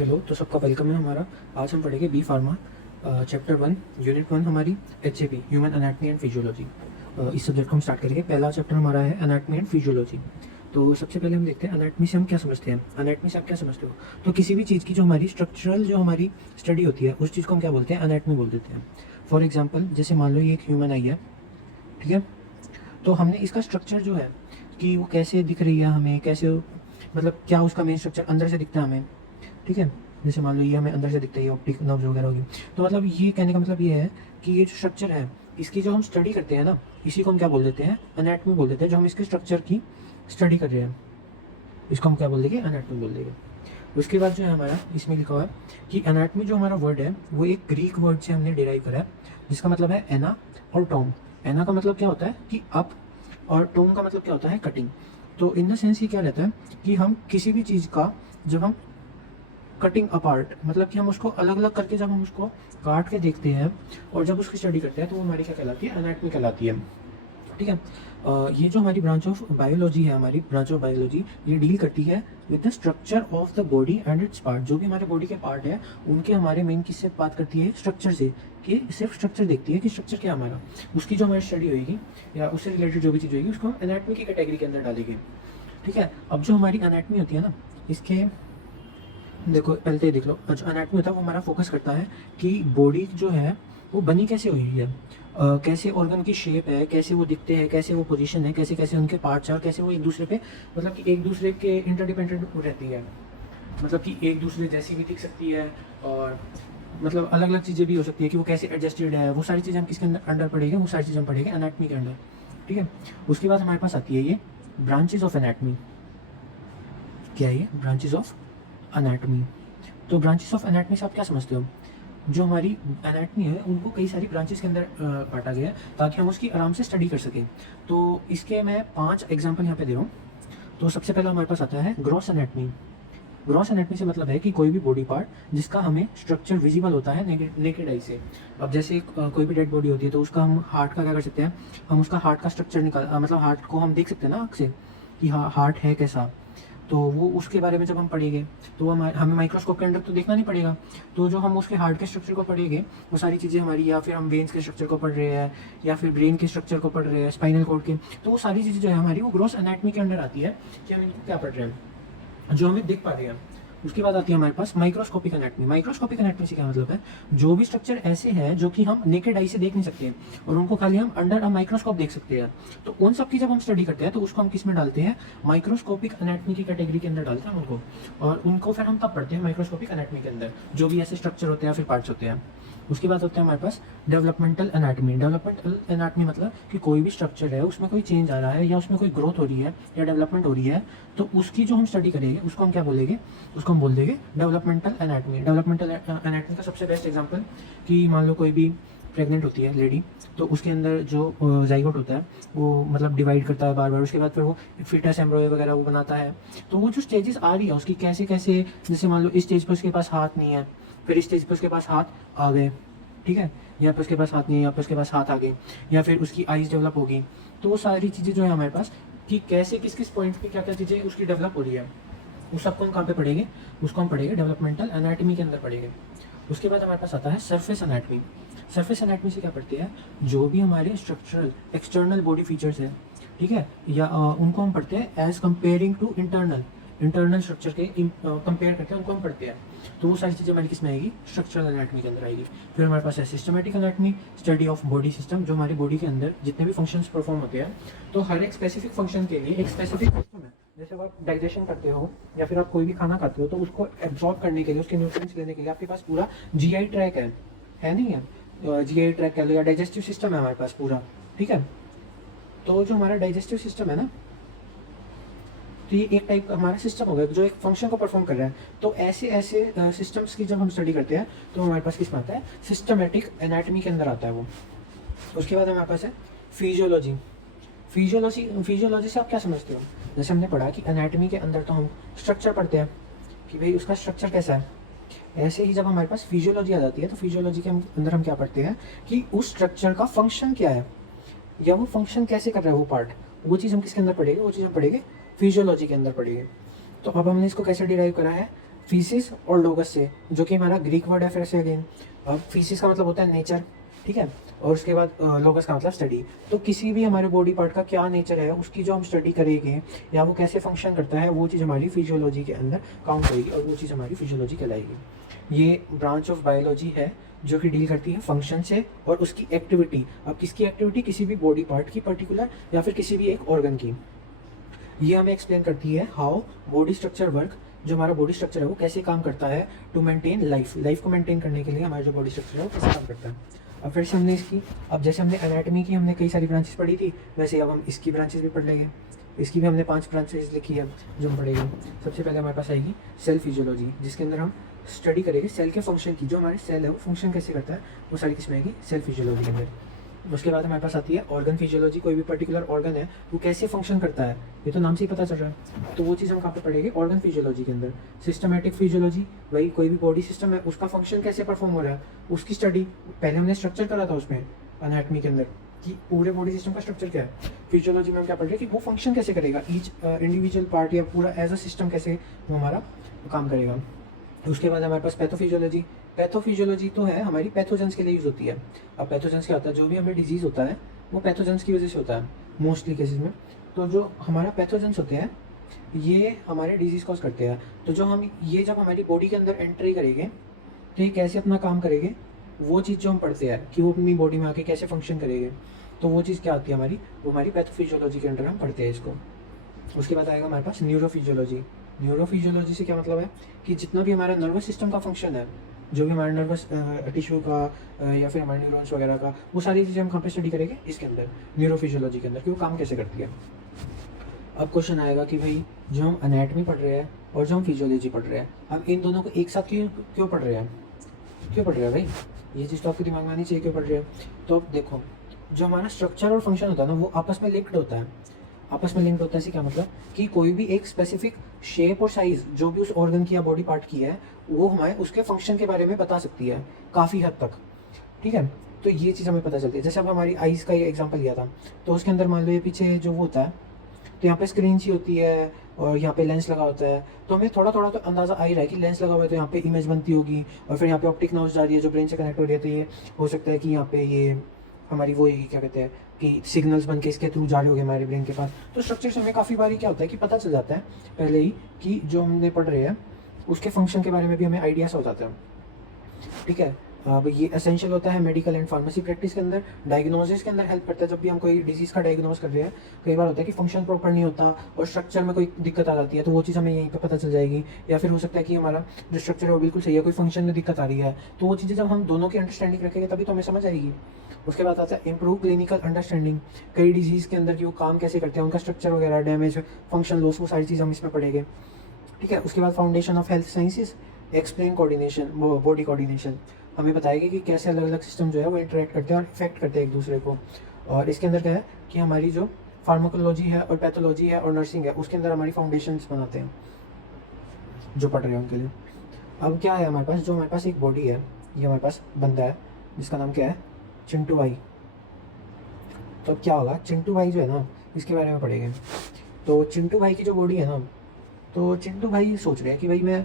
Hello, तो सबका welcome है हमारा। आज हम पढ़ेंगे बी फार्मा चैप्टर 1 यूनिट 1 हमारी HAP human anatomy and physiology. इस सब्जेक्ट को हम स्टार्ट करेंगे। पहला चैप्टर हमारा है एनाटमी एंड फिजियोलॉजी। तो सबसे पहले हम देखते हैं एनाटमी से हम क्या समझते हैं। एनाटमी से आप क्या समझते हो? तो किसी भी चीज़ की जो हमारी स्ट्रक्चरल जो हमारी स्टडी होती है उस चीज़ को हम क्या बोलते हैं? एनाटमी बोल देते हैं। फॉर एग्जाम्पल, जैसे मान लो ये एक ह्यूमन आई है, ठीक है। तो हमने इसका स्ट्रक्चर जो है कि वो कैसे दिख रही है हमें, कैसे मतलब क्या उसका मेन स्ट्रक्चर अंदर से दिखता है हमें, ठीक है। जैसे मान लो ये हमें अंदर से दिखता है, ये ऑप्टिक नर्व्स वगैरह होगी। तो मतलब ये कहने का मतलब ये है कि ये जो स्ट्रक्चर है इसकी जो हम स्टडी करते हैं ना, इसी को हम क्या बोल देते हैं? एनाटमी बोल देते हैं। जो हम इसके स्ट्रक्चर की स्टडी कर रहे हैं इसको हम क्या बोल देंगे? एनाटमी बोल देंगे। उसके बाद जो है हमारा इसमें लिखा हुआ है कि एनाटमी जो हमारा वर्ड है वो एक ग्रीक वर्ड से हमने डिराइव करा है, जिसका मतलब है एना और टॉम। एना का मतलब क्या होता है कि अप, और टोम का मतलब क्या होता है? कटिंग। तो इन द सेंस ये क्या रहता है कि हम किसी भी चीज़ का जब हम कटिंग अपार्ट, मतलब कि हम उसको अलग अलग करके जब हम उसको काट के देखते हैं और जब उसकी स्टडी करते हैं तो वो हमारी क्या कहलाती है? एनाटमी कहलाती है, ठीक है। ये जो हमारी ब्रांच ऑफ बायोलॉजी है, हमारी ब्रांच ऑफ बायोलॉजी ये डील करती है with the structure of the body and it's part. जो भी हमारे बॉडी के पार्ट है उनके हमारे मेन किससे बात करती है? स्ट्रक्चर से। कि सिर्फ स्ट्रक्चर देखती है कि स्ट्रक्चर क्या हमारा, उसकी जो हमारी स्टडी होगी या उससे रिलेटेड जो भी चीज़ होगी उसको हम एनाटमी की कैटेगरी के अंदर डालेंगे, ठीक है। अब जो हमारी एनाटमी होती है ना, इसके देखो पहले तो ये देख लो, जो एनाटमी होता है वो हमारा फोकस करता है कि बॉडी जो है वो बनी कैसे हुई है, कैसे ऑर्गन की शेप है, कैसे वो दिखते हैं, कैसे वो पोजीशन है, कैसे कैसे उनके पार्ट्स हैं और कैसे वो एक दूसरे पे मतलब कि एक दूसरे के इंटरडिपेंडेंट रहती है। मतलब कि एक दूसरे जैसी भी दिख सकती है और मतलब अलग अलग चीज़ें भी हो सकती है कि वो कैसे एडजस्टेड है। वो सारी चीज़ें हम किसके अंदर अंडर पढ़ेंगे? वो सारी चीज़ें हम पढ़ेंगे एनाटमी के अंदर, ठीक है। उसके बाद हमारे पास आती है ये ब्रांचेज ऑफ एनाटमी। क्या है ये? Branches of anatomy. तो ब्रांचेस ऑफ एनाटमी से आप क्या समझते हो? जो हमारी एनाटमी है उनको कई सारी ब्रांचेस के अंदर बांटा गया है ताकि हम उसकी आराम से स्टडी कर सकें। तो इसके मैं 5 एग्जांपल यहाँ पे दे रहा हूँ। तो सबसे पहला हमारे पास आता है ग्रॉस एनाटमी। ग्रॉस एनाटमी से मतलब है कि कोई भी बॉडी पार्ट जिसका हमें स्ट्रक्चर विजिबल होता है नेकेड आई से। अब जैसे कोई भी डेड बॉडी होती है तो उसका हम हार्ट का क्या कर सकते हैं? हम उसका हार्ट का स्ट्रक्चर मतलब हार्ट को हम देख सकते हैं ना आँख से कि हाँ हार्ट है कैसा। तो वो उसके बारे में जब हम पढ़ेंगे तो वो हमें माइक्रोस्कोप के अंदर तो देखना नहीं पड़ेगा। तो जो हम उसके हार्ट के स्ट्रक्चर को पढ़ेंगे वो सारी चीज़ें हमारी, या फिर हम वेन्स के स्ट्रक्चर को पढ़ रहे हैं या फिर ब्रेन के स्ट्रक्चर को पढ़ रहे हैं, स्पाइनल कॉर्ड के, तो वो सारी चीज़ें जो है हमारी वो ग्रॉस एनाटमी के अंदर आती है कि हम इनको क्या पढ़ रहे हैं, जो हमें देख पा रहे हैं। उसके बाद आती है हमारे पास माइक्रोस्कोपिक एनाटमी। माइक्रोस्कोपिक एनाटमी से क्या मतलब है? जो भी स्ट्रक्चर ऐसे हैं जो कि हम नेकेड आई से देख नहीं सकते और उनको खाली हम अंडर अ माइक्रोस्कोप देख सकते हैं, तो उन सब की जब हम स्टडी करते हैं तो उसको हम किस में डालते हैं? माइक्रोस्कोपिक एनाटमी की कैटेगरी के अंदर डालते हैं उनको। और उनको फिर हम तब पढ़ते हैं माइक्रोस्कोपिक एनाटमी के अंदर, जो भी ऐसे स्ट्रक्चर होते हैं फिर पार्ट्स होते हैं। उसके बाद होता है हमारे पास डेवलपमेंटल एनाटमी। डेवलपमेंटल एनाटमी मतलब कि कोई भी स्ट्रक्चर है उसमें कोई चेंज आ रहा है या उसमें कोई ग्रोथ हो रही है या डेवलपमेंट हो रही है, तो उसकी जो हम स्टडी करेंगे उसको हम क्या बोलेंगे? उसको हम बोल देंगे डेवलपमेंटल एनाटमी। डेवलपमेंटल एनाटमी का सबसे बेस्ट एग्जांपल कि मान लो कोई भी प्रेग्नेंट होती है लेडी, तो उसके अंदर जो जाइगोट होता है वो मतलब डिवाइड करता है बार बार, उसके बाद फिर वो फिटस एम्ब्रॉय वगैरह वो बनाता है। तो वो जो स्टेजेस आ रही है उसकी कैसे कैसे, जैसे मान लो इस स्टेज पर उसके पास हाथ नहीं है, फिर इस स्टेज पर उसके पास हाथ आ गए, ठीक है, यहाँ पर उसके पास हाथ नहीं है, यहाँ पर उसके पास हाथ आ गए, या फिर उसकी आइज़ डेवलप होगी। तो वो सारी चीज़ें जो है हमारे पास कि कैसे किस किस पॉइंट पे क्या क्या चीज़ें उसकी डेवलप हो रही है, उस सबको हम कहाँ पे पढ़ेंगे? उसको हम पढ़ेंगे डेवलपमेंटल एनाटमी के अंदर पढ़ेंगे। उसके बाद हमारे पास आता है सरफेस एनाटमी। सरफेस एनाटमी से क्या पढ़ते हैं? जो भी हमारे स्ट्रक्चरल एक्सटर्नल बॉडी फीचर्स हैं, ठीक है, या उनको हम पढ़ते हैं as comparing to internal structure के कंपेयर करके उनको हम पढ़ते हैं। तो वो सारी चीज़ें हमारी किस में आएगी? स्ट्रक्चरल एनाटमी के अंदर आएगी। फिर हमारे पास है systematic anatomy, study of body system. जो हमारी बॉडी के अंदर जितने भी फंक्शंस परफॉर्म होते हैं, तो हर एक स्पेसिफिक फंक्शन के लिए एक स्पेसिफिक सिस्टम है। जैसे आप डाइजेशन करते हो या फिर आप कोई भी खाना खाते हो तो उसको एब्जॉर्ब करने के लिए, उसके न्यूट्रिएंट्स लेने के लिए आपके पास पूरा जीआई ट्रैक है नहीं है? जीआई ट्रैक कह लो या डाइजेस्टिव सिस्टम है हमारे पास पूरा, ठीक है। तो जो हमारा डाइजेस्टिव सिस्टम है ना, तो ये एक टाइप का हमारा सिस्टम हो गया जो एक फंक्शन को परफॉर्म कर रहा है। तो ऐसे ऐसे सिस्टम्स की जब हम स्टडी करते हैं तो हमारे पास किस में आता है? सिस्टमेटिक एनाटमी के अंदर आता है वो। उसके बाद हमारे पास है फिजियोलॉजी। फिजियोलॉजी से आप क्या समझते हो? जैसे हमने पढ़ा कि एनाटमी के अंदर तो हम स्ट्रक्चर पढ़ते हैं कि भाई उसका स्ट्रक्चर कैसा है, ऐसे ही जब हमारे पास फिजियोलॉजी आ जाती है तो फिजियोलॉजी के अंदर हम क्या पढ़ते हैं कि उस स्ट्रक्चर का फंक्शन क्या है या वो फंक्शन कैसे कर रहा है वो पार्ट, वो चीज़ हम किसके अंदर पढ़ेंगे? वो चीज़ हम पढ़ेंगे फिजियोलॉजी के अंदर पढ़ेंगे। तो अब हमने इसको कैसे डिराइव करा है? फीसिस और लोगस से, जो कि हमारा ग्रीक वर्ड है फिर से अगेन। अब फीसिस का मतलब होता है नेचर, ठीक है, और उसके बाद लोगस का मतलब स्टडी। तो किसी भी हमारे बॉडी पार्ट का क्या नेचर है, उसकी जो हम स्टडी करेंगे या वो कैसे फंक्शन करता है, वो चीज़ हमारी फिजियोलॉजी के अंदर काउंट होगी और वो चीज़ हमारी फिजियोलॉजी कहलाएगी। ये ब्रांच ऑफ बायोलॉजी है जो कि डील करती है फंक्शन से और उसकी एक्टिविटी। अब किसकी एक्टिविटी? किसी भी बॉडी पार्ट की पर्टिकुलर या फिर किसी भी एक ऑर्गन की। ये हमें एक्सप्लेन करती है हाउ बॉडी स्ट्रक्चर वर्क, जो हमारा बॉडी स्ट्रक्चर है वो कैसे काम करता है टू मेंटेन लाइफ को मेंटेन करने के लिए हमारा जो बॉडी स्ट्रक्चर है वो कैसे काम करता है। अब फिर से हमने इसकी, अब जैसे हमने एनाटॉमी की हमने कई सारी ब्रांचेस पढ़ी थी, वैसे अब हम इसकी ब्रांचेस भी पढ़ लेंगे। इसकी भी हमने 5 ब्रांचेस लिखी है जो हम पढ़ेंगे। सबसे पहले हमारे पास आएगी सेल फिजियोलॉजी, जिसके अंदर हम स्टडी करेंगे सेल के फंक्शन की, जो हमारे सेल है वो फंक्शन कैसे करता है, वो सारी किस्में आएगी सेल फिजियोलॉजी के अंदर। उसके बाद हमारे पास आती है ऑर्गन फिजियोलॉजी, कोई भी पर्टिकुलर ऑर्गन है वो कैसे फंक्शन करता है, ये तो नाम से ही पता चल रहा है, तो वो चीज़ हम कहाँ पे पढ़ेंगे? ऑर्गन फिजियोलॉजी के अंदर। सिस्टमैटिक फिजियोलॉजी, वही कोई भी बॉडी सिस्टम है उसका फंक्शन कैसे परफॉर्म हो रहा है उसकी स्टडी। पहले हमने स्ट्रक्चर करा था उसमें एनाटॉमी के अंदर कि पूरे बॉडी सिस्टम का स्ट्रक्चर क्या है। फिजियोलॉजी में हम क्या पढ़ रहे हैं कि वो फंक्शन कैसे करेगा, ईच इंडिविजुअल पार्ट या पूरा एज अ सिस्टम कैसे वो हमारा काम करेगा। उसके बाद हमारे पास पैथोफिजियोलॉजी। पैथोफिजियोलॉजी तो है हमारी पैथोजेंस के लिए यूज़ होती है। अब पैथोजेंस क्या होता है? जो भी हमें डिजीज़ होता है वो पैथोजेंस की वजह से होता है मोस्टली केसेस में। तो जो हमारा पैथोजेंस होते हैं ये हमारे डिजीज़ कॉज करते हैं। तो जो हम ये जब हमारी बॉडी के अंदर एंट्री करेंगे तो ये कैसे अपना काम करेंगे, वो चीज़ जो हम पढ़ते हैं कि वो अपनी बॉडी में आके कैसे फंक्शन करेंगे, तो वो चीज़ क्या आती है हमारी, वो हमारी पैथोफिजियोलॉजी के अंडर हम पढ़ते हैं इसको। उसके बाद आएगा हमारे पास न्यूरोफिजियोलॉजी। न्यूरोफिजियोलॉजी से क्या मतलब है कि जितना भी हमारा नर्वस सिस्टम का फंक्शन है, जो भी हमारा नर्वस टिश्यू का या फिर हमारे न्यूरॉन्स वगैरह का, वो सारी चीज़ें हम कहाँ पे स्टडी करेंगे? इसके अंदर, न्यूरोफिजियोलॉजी के अंदर, कि वो काम कैसे करती है। अब क्वेश्चन आएगा कि भाई जो हम एनाटॉमी पढ़ रहे हैं और जो हम फिजियोलॉजी पढ़ रहे हैं, हम इन दोनों को एक साथ क्यों क्यों पढ़ रहे हैं? क्यों पढ़ रहे हैं भाई? ये चीज़ तो आपके दिमाग में आनी चाहिए क्यों पढ़ रहे हैं। तो अब देखो, जो हमारा स्ट्रक्चर और फंक्शन होता है ना वो आपस में लिंक्ड होता है। आपस में लिंक्ड होता है इससे क्या मतलब कि कोई भी एक स्पेसिफिक शेप और साइज जो भी उस ऑर्गन की या बॉडी पार्ट की है वो हमारे उसके फंक्शन के बारे में बता सकती है काफ़ी हद तक, ठीक है। तो ये चीज़ हमें पता चलती है। जैसे अब हमारी आइज़ का ये एग्जांपल लिया था, तो उसके अंदर मान लो ये पीछे जो वो होता है, तो यहाँ पे स्क्रीन सी होती है और यहाँ पे लेंस लगा होता है, तो हमें थोड़ा थोड़ा तो अंदाज़ा आ ही रहा है कि लेंस लगा हुआ है तो यहाँ पे इमेज बनती होगी, और फिर यहाँ पे ऑप्टिक नर्व्स जा रही है जो ब्रेन से कनेक्ट हो रही है, तो ये हो सकता है कि यहाँ पे ये हमारी वो ये क्या कहते हैं कि सिग्नल्स बन के इसके थ्रू जा रहे होंगे हमारे ब्रेन के पास। तो स्ट्रक्चर से हमें काफ़ी बारी क्या होता है कि पता चल जाता है पहले ही कि जो हमने पढ़ रहे हैं उसके फंक्शन के बारे में भी हमें आइडियाज़ हो जाते हैं, ठीक है। अब ये एसेंशियल होता है मेडिकल एंड फार्मेसी प्रैक्टिस के अंदर, डायग्नोसिस के अंदर हेल्प करता है। जब भी हम कोई डिजीज़ का डायग्नोज कर रहे हैं, कई बार होता है कि फंक्शन प्रॉपर नहीं होता और स्ट्रक्चर में कोई दिक्कत आ जाती है, तो वो चीज़ हमें यहीं पे पता चल जाएगी। या फिर हो सकता है कि हमारा जो स्ट्रक्चर है वो बिल्कुल सही है, कोई फंक्शन में दिक्कत आ रही है, तो वो चीज़ें जब हम दोनों की अंडरस्टैंडिंग रखेंगे तभी तो हमें समझ आएगी। उसके बाद आता है इंप्रूव क्लिनिकल अंडरस्टैंडिंग, कई डिजीज़ के अंदर कि वो काम कैसे करते हैं, उनका स्ट्रक्चर वगैरह, डैमेज, फंक्शन लॉस, वो सारी चीज़ हम इसमें पढ़ेंगे, ठीक है। उसके बाद foundation of health sciences, explain coordination, body coordination, हमें बताएगी कि कैसे अलग अलग सिस्टम जो है वो इंटरेक्ट करते हैं और इफेक्ट करते हैं एक दूसरे को। और इसके अंदर क्या है कि हमारी जो फार्माकोलॉजी है और पैथोलॉजी है और नर्सिंग है उसके अंदर हमारी फाउंडेशंस बनाते हैं जो पढ़ रहे हैं उनके लिए। अब क्या है हमारे पास, जो हमारे पास एक बॉडी है, ये हमारे पास बंदा है जिसका नाम क्या है, चिंटू भाई। तो अब क्या होगा, चिंटू भाई जो है ना इसके बारे में पढ़ेंगे। तो चिंटू भाई की जो बॉडी है ना, तो चिंटू भाई सोच रहे हैं कि भाई मैं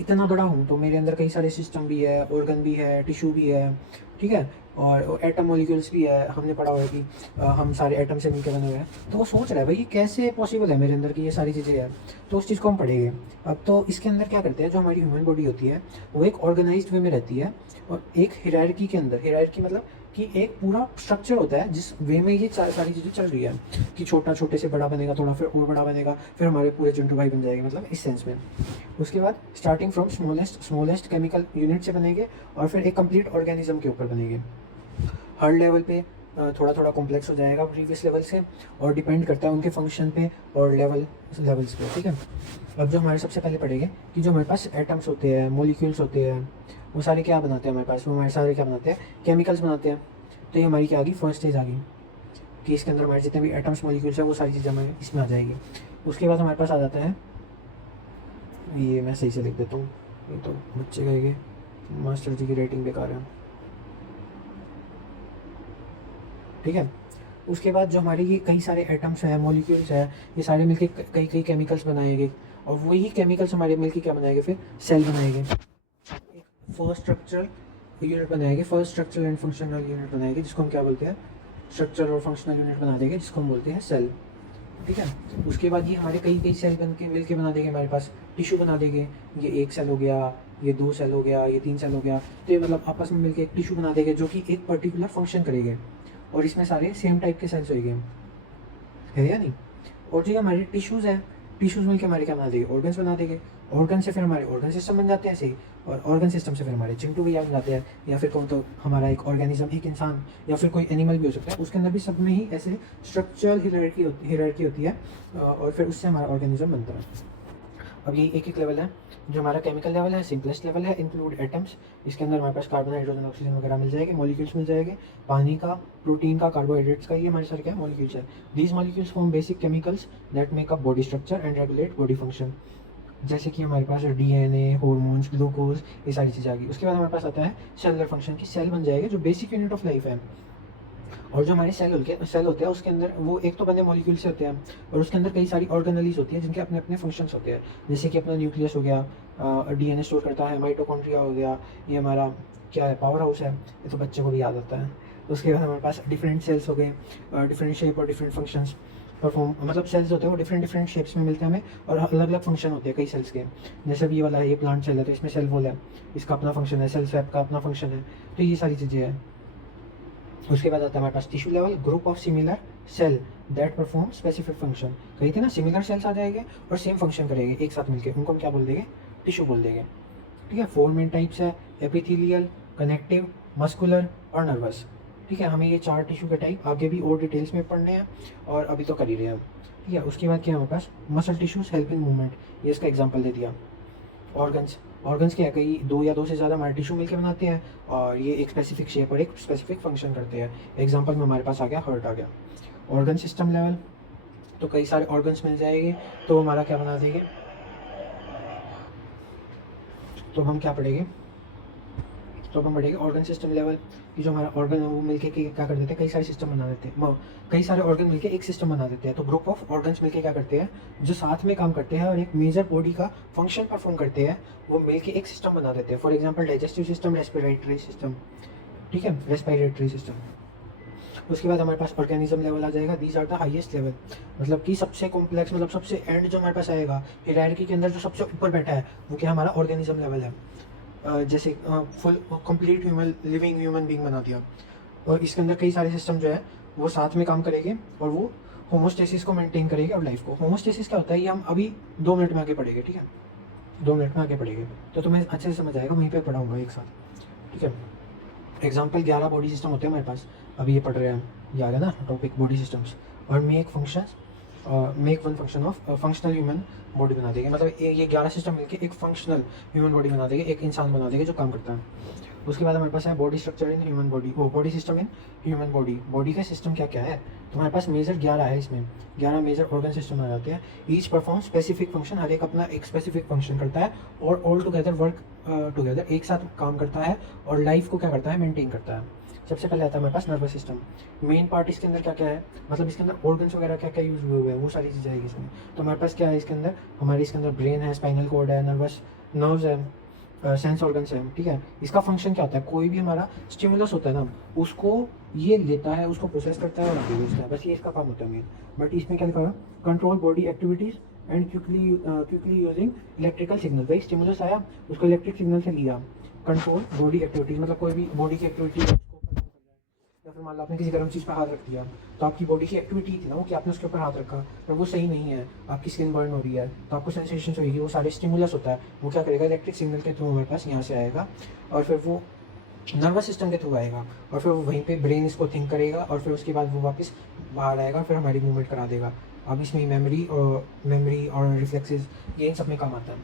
इतना बड़ा हूँ तो मेरे अंदर कई सारे सिस्टम भी है, ऑर्गन भी है, टिश्यू भी है, ठीक है, और एटम मॉलिक्यूल्स भी है। हमने पढ़ा हुआ है कि हम सारे एटम से मिलकर बने हुए हैं। तो वो सोच रहा है भाई ये कैसे पॉसिबल है मेरे अंदर कि ये सारी चीज़ें हैं, तो उस चीज़ को हम पढ़ेंगे। अब तो इसके अंदर क्या करते हैं, जो हमारी ह्यूमन बॉडी होती है वो एक ऑर्गेनाइज्ड वे में रहती है और एक हिरार्की के अंदर, हिरार्की मतलब कि एक पूरा स्ट्रक्चर होता है जिस वे में ये सारी चीज़ें चल रही है कि छोटा छोटे से बड़ा बनेगा, थोड़ा फिर और बड़ा बनेगा, फिर हमारे पूरे चिंटू भाई बन जाएंगे, मतलब इस सेंस में। उसके बाद starting from smallest chemical unit से बनेंगे और फिर एक कंप्लीट ऑर्गेनिज्म के ऊपर बनेंगे। हर लेवल पे थोड़ा थोड़ा कॉम्प्लेक्स हो जाएगा प्रीवियस लेवल से, और डिपेंड करता है उनके फंक्शन पे और लेवल्स पे, ठीक है। अब जो हमारे सबसे पहले पढ़ेंगे कि जो हमारे पास एटम्स होते हैं, मॉलिक्यूल्स होते हैं, वो सारे क्या बनाते हैं हमारे पास, वो हमारे सारे क्या बनाते हैं, केमिकल्स बनाते हैं। तो ये हमारी क्या आ गई, फर्स्ट स्टेज आ गई कि इसके अंदर हमारे जितने भी एटम्स मॉलिक्यूल्स हैं वो सारी चीज़ें हमारे इसमें आ जाएगी। उसके बाद हमारे पास आ जाता है, ये मैं सही से लिख देता हूँ, ये तो बच्चे कहेंगे मास्टर जी की रेटिंग बेकार है, ठीक है। उसके बाद जो हमारे ये कई सारे एटम्स हैं, मॉलिक्यूल्स हैं, ये सारे मिलके कई कई केमिकल्स बनाएंगे और वही केमिकल्स हमारे मिलके क्या बनाएंगे, फिर सेल बनाएंगे। एक फर्स्ट स्ट्रक्चरल यूनिट बनाएंगे, first structural and functional unit बनाएंगे, जिसको हम क्या बोलते हैं, स्ट्रक्चरल और फंक्शनल यूनिट बना देंगे, जिसको हम बोलते हैं सेल। ठीक है, उसके बाद ये हमारे कई कई सेल बन के मिल के बना देंगे, हमारे पास टिश्यू बना देंगे। ये एक सेल हो गया, ये 2 सेल हो गया, ये 3 सेल हो गया, तो ये मतलब आपस में मिलके एक टिश्यू बना देंगे जो कि एक पर्टिकुलर फंक्शन करेंगे, और इसमें सारे सेम टाइप के सेल्स होंगे, है या नहीं। और जो हमारे टिश्यूज़ है, टिश्यूज़ मिलकर हमारे क्या बना देंगे, ऑर्गन्स बना देंगे। ऑर्गन से फिर हमारे ऑर्गन सिस्टम बन जाते हैं ऐसे ही, और ऑर्गन सिस्टम से फिर हमारे चिंटू भैया बन जाते हैं, या फिर कहूँ तो हमारा एक ऑर्गेनिज्म, एक इंसान या फिर कोई एनिमल भी हो सकता है, उसके अंदर भी सब में ही ऐसे स्ट्रक्चरल हियरार्की होती है, और फिर उससे हमारा ऑर्गेनिज्म बनता है। अब ये एक एक लेवल है। जो हमारा केमिकल लेवल है, सिंपलेस्ट लेवल है, इंक्लूड एटम्स। इसके अंदर हमारे पास कार्बन, हाइड्रोजन, ऑक्सीजन वगैरह मिल जाएंगे, मॉलिक्यूल्स मिल जाएंगे, पानी का, प्रोटीन का, कार्बोहाइड्रेट्स का, ये हमारे सारे क्या मॉलिक्यूल्स है। These molecules form basic chemicals that make up body structure and regulate body function. जैसे कि हमारे पास डीएनए, हार्मोन्स, ग्लूकोज, ये सारी चीज़ें आ गई। उसके बाद हमारे पास आता है सेलुलर फंक्शन, की सेल बन जाएगा, जो बेसिक यूनिट ऑफ लाइफ है। और जो हमारे सेल होते हैं, उसके अंदर वो एक तो बने मॉलिक्यूल से होते हैं, और उसके अंदर कई सारी ऑर्गेनलीज होती है, जिनके अपने अपने फंक्शंस होते हैं। जैसे कि अपना न्यूक्लियस हो गया, डीएनए स्टोर करता है, माइटोकॉन्ड्रिया हो गया, ये हमारा क्या है, पावर हाउस है, ये तो बच्चे को भी याद आता है। उसके बाद हमारे पास डिफरेंट सेल्स हो गए, डिफरेंट शेप और डिफरेंट फंक्शंस परफॉर्म, मतलब सेल्स होते हैं वो डिफरेंट डिफरेंट शेप्स में मिलते हैं हमें, और अलग अलग फंक्शन होते हैं कई सेल्स के। जैसे भी ये वाला है, ये प्लांट सेल है, तो इसमें सेल वॉल है, इसका अपना फंक्शन है, सेल स्वैप का अपना फंक्शन है, तो ये सारी चीज़ें हैं। उसके बाद आता है हमारे पास tissue level, group of similar cell that perform specific function. कही थी ना, सिमिलर सेल्स आ जाएंगे और सेम फंक्शन करेंगे एक साथ मिलकर, उनको हम क्या बोल देंगे, टिश्यू बोल देंगे। ठीक है, 4 मेन टाइप्स है, एपिथेलियल, कनेक्टिव, मस्कुलर और नर्वस। ठीक है, हमें ये 4 टिश्यू के टाइप आगे भी और डिटेल्स में पढ़ने हैं, और अभी तो कर ही रहे हैं हम। ठीक है, उसके बाद क्या है हमारे पास, muscle tissues help in movement, ये इसका एग्जाम्पल दे दिया। ऑर्गन्स क्या है, कई 2 या 2 से ज़्यादा हमारे टिश्यू मिलकर बनाते हैं, और ये एक स्पेसिफिक शेप और एक स्पेसिफिक फंक्शन करते हैं। एग्जांपल में हमारे पास आ गया हार्ट आ गया। ऑर्गन सिस्टम लेवल, तो कई सारे ऑर्गन्स मिल जाएंगे, तो हमारा क्या बना देंगे, तो हम क्या पढ़ेंगे, तो हम पढ़ेंगे ऑर्गन सिस्टम लेवल की। जो हमारा ऑर्गन है वो मिलके क्या कर देते हैं, कई सारे सिस्टम बना देते हैं, कई सारे ऑर्गन मिलके एक सिस्टम बना देते हैं। तो ग्रुप ऑफ ऑर्गन्स मिलके क्या करते हैं, जो साथ में काम करते हैं और एक मेजर बॉडी का फंक्शन परफॉर्म करते हैं, वो मिलके एक सिस्टम बना देते हैं। For example digestive system, respiratory system. ठीक है, रेस्पिरेटरी सिस्टम। उसके बाद हमारे पास ऑर्गेनिज्म लेवल आ जाएगा, these are the highest level, मतलब कि सबसे कॉम्प्लेक्स, मतलब सबसे एंड जो हमारे पास आएगा हायरार्की के अंदर, जो सबसे ऊपर बैठा है, वो क्या हमारा ऑर्गेनिज्म लेवल है। जैसे full complete human, living human being बना दिया, और इसके अंदर कई सारे सिस्टम जो है वो साथ में काम करेंगे, और वो होमोस्टेसिस को मेंटेन करेंगे और लाइफ को। होमोस्टेसिस क्या होता है, ये हम अभी 2 मिनट में आगे पढ़ेंगे। ठीक है, 2 मिनट में आगे पढ़ेंगे, तो तुम्हें अच्छे से समझ आएगा, वहीं पे पढ़ाऊंगा एक साथ। ठीक है, एग्जाम्पल 11 बॉडी सिस्टम होते हैं हमारे पास, अभी ये पढ़ रहे हैं, याद है ना टॉपिक, बॉडी सिस्टम्स। और make one function of functional human body बना देंगे, मतलब ये 11 सिस्टम मिलकर एक फंक्शनल ह्यूमन बॉडी बना देंगे, एक इंसान बना देंगे जो काम करता है। उसके बाद हमारे पास है body structure in human body, वो body system in human body. Body का सिस्टम क्या क्या है, तो हमारे पास मेजर 11 है, इसमें 11 मेजर ऑर्गन सिस्टम आ जाते हैं। ईच परफॉर्म स्पेसिफिक फंक्शन, हर एक अपना एक स्पेसिफिक फंक्शन करता है, और ऑल टुगेदर वर्क टुगेदर, एक साथ काम करता है, और लाइफ को क्या करता है, मेंटेन करता है। सबसे पहले आता है हमारे पास नर्वस सिस्टम। मेन पार्ट इसके अंदर क्या क्या है, मतलब इसके अंदर ऑर्गन्स वगैरह क्या क्या यूज हुए हुए हैं, वो सारी चीज़ें आएगी इसमें। तो हमारे पास क्या है इसके अंदर, हमारे इसके अंदर ब्रेन है, स्पाइनल कॉर्ड है, नर्व्स है, सेंस ऑर्गन्स है। ठीक है, इसका फंक्शन क्या होता है, कोई भी हमारा स्टिमुलस होता है ना, उसको ये लेता है, उसको प्रोसेस करता है और आगे भेजता है, बस ये इसका काम होता है मेन। बट इसमें क्या लिखा है, control body activities and quickly using electrical signal. भाई स्टिमुलस आया, उसको इलेक्ट्रिक सिग्नल से लिया, कंट्रोल बॉडी एक्टिविटीज़, मतलब कोई भी बॉडी की एक्टिविटी, या फिर मान लो आपने किसी गर्म चीज़ पर हाथ रख दिया, तो आपकी बॉडी की एक्टिविटी थी ना वो कि आपने उसके ऊपर हाथ रखा, पर वो सही नहीं है, आपकी स्किन बर्न हो रही है, तो आपको सेंसेशन होगी, वो सारे स्टिमुलस होता है, वो क्या करेगा, इलेक्ट्रिक सिग्नल के थ्रू हमारे पास यहाँ से आएगा, और फिर वो नर्वस सिस्टम के थ्रू आएगा, और फिर वो वहीं पे ब्रेन इसको थिंक करेगा, और फिर उसके बाद वो वापस बाहर आएगा, फिर हमारी मूवमेंट करा देगा। अब इसमें मेमोरी और रिफ्लेक्सेस, ये इन सब में काम आता है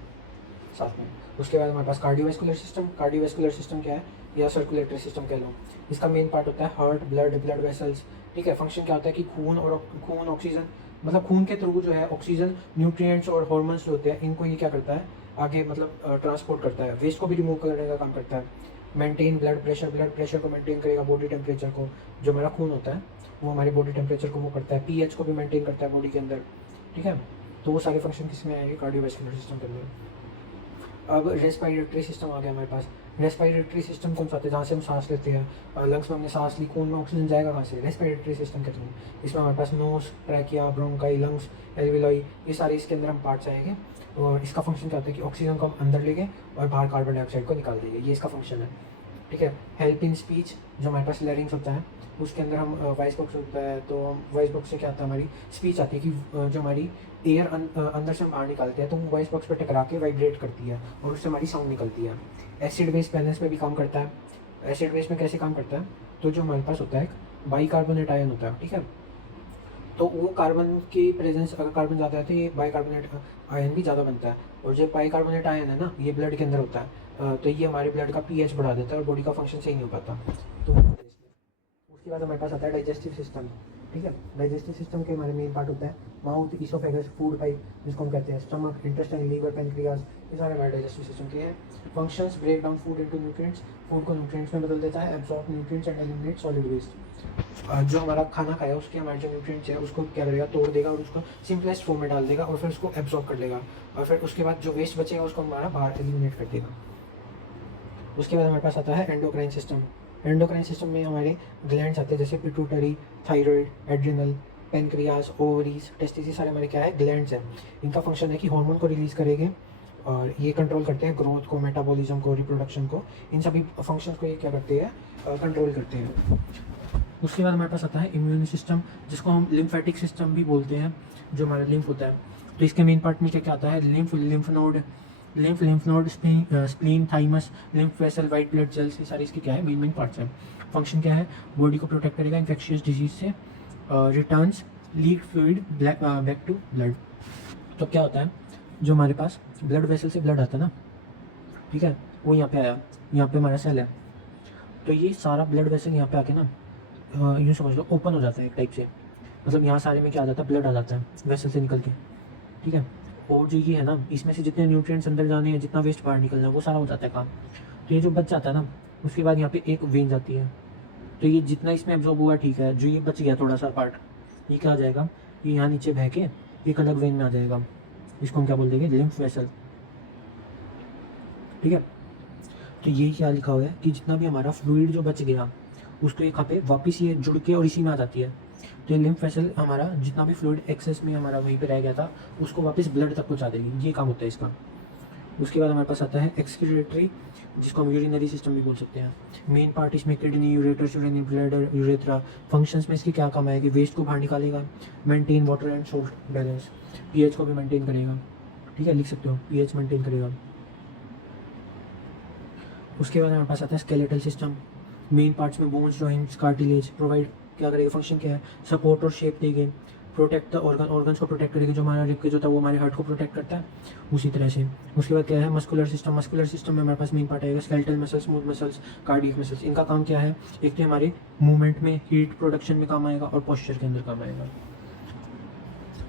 साथ में। उसके बाद हमारे पास कार्डियोवैस्कुलर सिस्टम क्या है, या सर्कुलेटरी सिस्टम कह लो। इसका मेन पार्ट होता है हार्ट, ब्लड वेसल्स। ठीक है, फंक्शन क्या होता है कि खून ऑक्सीजन, मतलब खून के थ्रू जो है ऑक्सीजन, न्यूट्रिएंट्स और हार्मोन्स जो होते हैं, इनको ये क्या करता है आगे, मतलब ट्रांसपोर्ट करता है, वेस्ट को भी रिमूव करने का काम करता है। मेंटेन ब्लड प्रेशर को मेंटेन करेगा, बॉडी टेम्परेचर को, जो हमारा खून होता है वो हमारे बॉडी टेम्परेचर को वो करता है, पीएच को भी मेंटेन करता है बॉडी के अंदर। ठीक है, तो वो सारे फंक्शन किस में आएंगे, कार्डियोवैस्कुलर सिस्टम के अंदर। अब रेस्पिरेटरी सिस्टम आ गया हमारे पास। रेस्पिरेटरी सिस्टम कौन सा होता है, जहाँ से हम सांस लेते हैं, लंग्स में हमने सांस ली, खून में ऑक्सीजन जाएगा कहाँ से, रेस्पिरेटरी सिस्टम के थ्रू। इसमें हमारे पास nose, trachea, bronchi, lungs, alveoli, ये सारे इसके अंदर हम पार्ट्स आएंगे। और इसका फंक्शन क्या होता है कि ऑक्सीजन को हम अंदर लेंगे और बाहर कार्बन डाइऑक्साइड को निकाल देंगे, ये इसका फंक्शन है। ठीक है। हेल्प इन स्पीच, जो हमारे पास लैरिंग्स होता है, उसके अंदर हम वॉइस बॉक्स होता है, तो वॉइस बॉक्स से क्या आता है, हमारी स्पीच आती है कि जो हमारी एयर अंदर से हम बाहर निकालते हैं तो वो वॉइस बॉक्स पर टकरा के वाइब्रेट करती है और उससे हमारी साउंड निकलती है। एसिड बेस बैलेंस में भी काम करता है। एसिड बेस में कैसे काम करता है, तो जो हमारे पास होता है बाइकार्बोनेट आयन होता है, ठीक है, तो वो कार्बन की प्रेजेंस, अगर कार्बन ज़्यादा है तो ये बाइकार्बोनेट आयन भी ज़्यादा बनता है। और जो बाइकार्बोनेट आयन है ना, ये ब्लड के अंदर होता है, तो ये हमारे ब्लड का पीएच बढ़ा देता है और बॉडी का फंक्शन सही नहीं हो पाता। तो उसके बाद हमारे पास आता है डाइजेस्टिव सिस्टम। ठीक है। डाइजेस्टिव सिस्टम के हमारे मेन पार्ट होता है माउथ, इसोफेगस, फूड पाइप जिसको हम कहते हैं, स्टमक, इंटेस्टाइन, लीवर, पेनक्रियाज, ये सारे हमारे डाइजेस्टिव सिस्टम के हैं। Functions, break down food into nutrients, food को न्यूट्रिएंट्स में बदल देता है, absorb nutrients and eliminate solid waste. जो हमारा खाना खाया उसके हमारे जो न्यूट्रिएंट्स है उसको क्या करेगा, तोड़ देगा और उसको सिंपलेस्ट फॉर्म में डाल देगा और फिर उसको एब्जॉर्ब कर लेगा और फिर उसके बाद जो वेस्ट बचेगा उसको हमारा बाहर एलिमिनेट कर देगा। उसके बाद हमारे पास आता है एंडोक्राइन सिस्टम। एंडोक्राइन सिस्टम में हमारे ग्लैंड्स आते हैं, जैसे pituitary, thyroid, adrenal, pancreas, ovaries, testis, ये सारे हमारे क्या है, ग्लैंड्स हैं। इनका फंक्शन है कि हार्मोन को रिलीज़ करेंगे और ये कंट्रोल करते हैं ग्रोथ को, मेटाबॉलिज्म को, रिप्रोडक्शन को, इन सभी फंक्शंस को ये क्या करते हैं, कंट्रोल करते हैं। उसके बाद हमारे पास आता है इम्यून सिस्टम, जिसको हम लिम्फेटिक सिस्टम भी बोलते हैं, जो हमारा लिम्फ होता है। तो इसके मेन पार्ट में क्या क्या आता है, lymph node, spleen, thymus, lymph vessel, white blood cells, ये सारी इसके क्या है, मेन पार्ट्स हैं। फंक्शन क्या है, बॉडी को प्रोटेक्ट करेगा इन्फेक्शियस डिजीज से, returns leaked fluid back to blood. तो क्या होता है, जो हमारे पास ब्लड वेसल से ब्लड आता है ना, ठीक है, वो यहाँ पे आया, यहाँ पे हमारा सेल है, तो ये सारा ब्लड वेसल यहाँ पे आके ना यूँ समझ लो ओपन हो जाता है एक टाइप से, मतलब यहाँ सारे में क्या आ जाता है, ब्लड आ जाता है वेसल से निकल के। ठीक है। और जो ये है ना, इसमें से जितने न्यूट्रिएंट्स अंदर जाने हैं, जितना वेस्ट बाहर निकलना है, वो सारा हो जाता है काम। तो ये जो बच जाता है ना, उसके बाद यहाँ पे एक वेन जाती है, तो ये जितना इसमें एब्जॉर्ब हुआ ठीक है, जो ये बच गया थोड़ा सा पार्ट, ये क्या आ जाएगा, ये यहाँ नीचे बह के एक अलग वेन में आ जाएगा, इसको हम क्या बोल देंगे, लिम्फ वेसल। ठीक है। तो ये क्या लिखा हुआ है कि जितना भी हमारा फ्लूइड जो बच गया उसको यहाँ पे वापस ये जुड़ के और इसी में आ जाती है। तो ये लिम्फ वेसल हमारा जितना भी फ्लूइड एक्सेस में हमारा वहीं पे रह गया था उसको वापस ब्लड तक पहुँचा देगी, ये काम होता है इसका। उसके बाद हमारे पास आता है एक्सक्रीटरी, जिसको हम यूरिनरी सिस्टम भी बोल सकते हैं। मेन पार्ट इसमें kidney, ureters, urinary bladder, urethra. Functions में इसके क्या काम आएगी, वेस्ट को बाहर निकालेगा, maintain water and salt balance, pH को भी मेंटेन करेगा। ठीक है, लिख सकते हो, पीएच मेंटेन करेगा। उसके बाद हमारे पास आता है स्केलेटल सिस्टम। मेन पार्ट्स में बोन्स, जॉइंट्स, कार्टिलेज प्रोवाइड क्या करेगा, फंक्शन क्या है, सपोर्ट और शेप देंगे, प्रोटेक्ट द ऑर्गन्स को प्रोटेक्ट करेगी, जो हमारा रिब जो होता है वो हमारे हार्ट को प्रोटेक्ट करता है उसी तरह से। उसके बाद क्या है, मस्कुलर सिस्टम। मस्कुलर सिस्टम में हमारे पास मेन पार्ट आएगा skeletal muscles, smooth muscles, cardiac muscles. इनका काम क्या है, एक तो हमारे मूवमेंट में, हीट प्रोडक्शन में काम आएगा और पोस्चर के अंदर काम आएगा।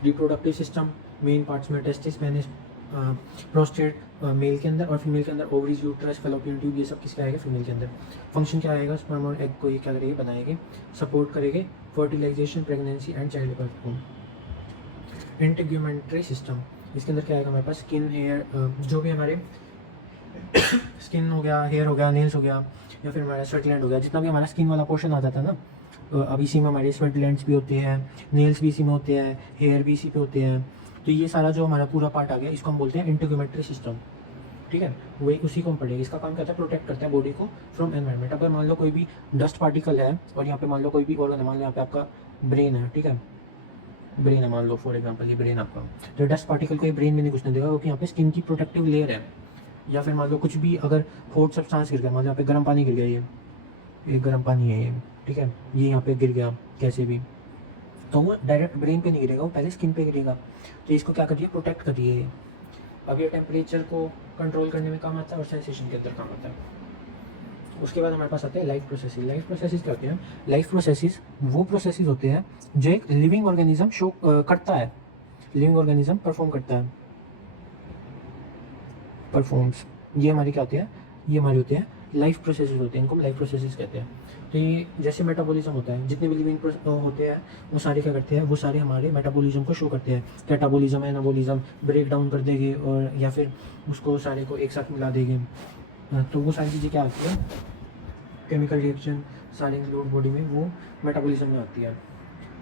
रिप्रोडक्टिव सिस्टम, मेन पार्ट्स में टेस्टिस, पेनिस, प्रोस्टेट मेल के अंदर और फीमेल के अंदर, ओवरीज, यूट्रस, फैलोपियन ट्यूब, ये सब किसके आएगा, फीमेल के अंदर। फंक्शन क्या आएगा, स्पर्म और एग को ये क्या करेंगे, बनाएंगे, सपोर्ट करेंगे fertilization, pregnancy and child birth को। इंटीग्यूमेंट्री सिस्टम, इसके अंदर क्या आएगा हमारे पास, स्किन, हेयर, जो भी हमारे स्किन हो गया, हेयर हो गया, नेल्स हो गया, या फिर हमारा स्वेट ग्लैंड हो गया, जितना भी हमारा स्किन वाला पोर्शन आ जाता है ना, अब इसी में हमारे स्वेट ग्लैंड्स भी होते हैं, नेल्स भी इसी में होते हैं, हेयर भी इसी पे होते हैं। तो ये सारा जो हमारा पूरा पार्ट आ गया, इसको हम बोलते हैं इंटीग्यूमेंट्री सिस्टम। ठीक है, वही उसी को हम पढ़ेंगे। इसका काम करता है, प्रोटेक्ट करता है बॉडी को फ्रॉम एनवायरनमेंट। अगर मान लो कोई भी डस्ट पार्टिकल है और यहाँ पे मान लो कोई भी ऑर्गन है, मान लो यहाँ पे आपका ब्रेन है, ठीक है, ब्रेन है मान लो फॉर एग्जांपल, ये ब्रेन आपका, तो डस्ट पार्टिकल को ये ब्रेन में नहीं घुसने देगा क्योंकि यहाँ पे स्किन की प्रोटेक्टिव लेयर है। या फिर मान लो कुछ भी अगर हॉट सब्सटेंस गिर गया, मान लो यहाँ पे गर्म पानी गिर गया, ये गर्म पानी है ये, ठीक है, ये यहाँ पे गिर गया कैसे भी, तो वो डायरेक्ट ब्रेन पे नहीं गिरेगा, वो पहले स्किन पे गिरेगा। तो इसको क्या करिए, प्रोटेक्ट करिए। अब ये टेम्परेचर को कंट्रोल करने में काम आता है और सेंसेशन के अंदर काम आता है। उसके बाद हमारे पास आते हैं लाइफ प्रोसेसेस। लाइफ प्रोसेसेस क्या होते हैं, लाइफ प्रोसेसेस वो प्रोसेसेस होते हैं जो एक लिविंग ऑर्गेनिज्म शो करता है, लिविंग ऑर्गेनिज्म परफॉर्म करता है, परफॉर्म्स। ये हमारी क्या होती है, ये हमारी होती है लाइफ प्रोसेसेस होते हैं, इनको हम लाइफ प्रोसेसेस कहते हैं। तो ये जैसे मेटाबॉलिज्म होता है, जितने भी लिविंग होते हैं वो सारे क्या करते हैं, वो सारे हमारे मेटाबॉलिज्म को शो करते हैं। कैटाबॉलिज्म, एनाबॉलिज्म, ब्रेक डाउन कर देंगे और या फिर उसको सारे को एक साथ मिला देंगे। तो वो सारी चीज़ें क्या आती है, केमिकल रिएक्शन सारे इंक्लूड बॉडी में, वो मेटाबॉलिज्म में आती है।